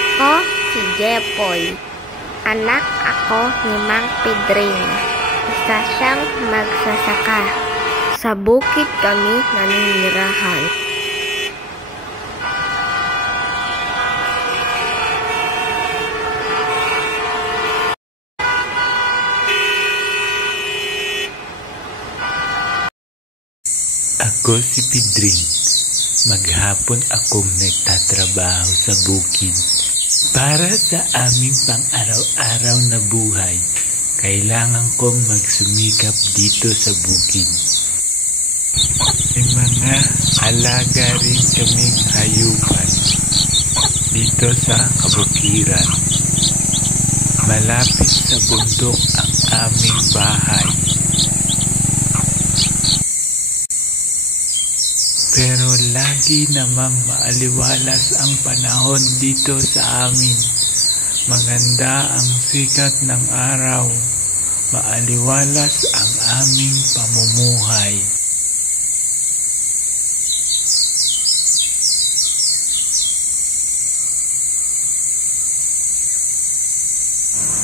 Ako si Jepoy. Anak ako ni Mang Pedring. Isa siyang magsasaka. Sa bukid kami naninirahan. Ako si Pedring. Maghapon akong nagtatrabaho sa bukid. Para sa aming pang-araw-araw na buhay, kailangan kong magsumikap dito sa bukid. May mga alaga rin kaming hayupan dito sa kabukiran. Malapit sa bundok ang aming bahay. Pero lagi namang maaliwalas ang panahon dito sa amin. Maganda ang sikat ng araw. Maaliwalas ang aming pamumuhay.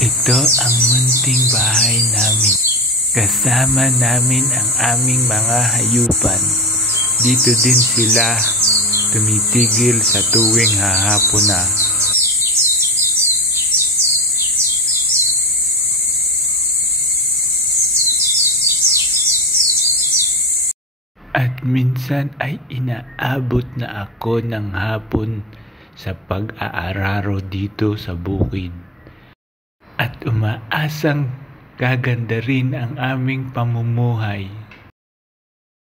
Ito ang munting bahay namin. Kasama namin ang aming mga hayupan. Dito din sila tumitigil sa tuwing hahapon na. At minsan ay inaabot na ako ng hapon sa pag-aararo dito sa bukid. At umaasang gaganda rin ang aming pamumuhay.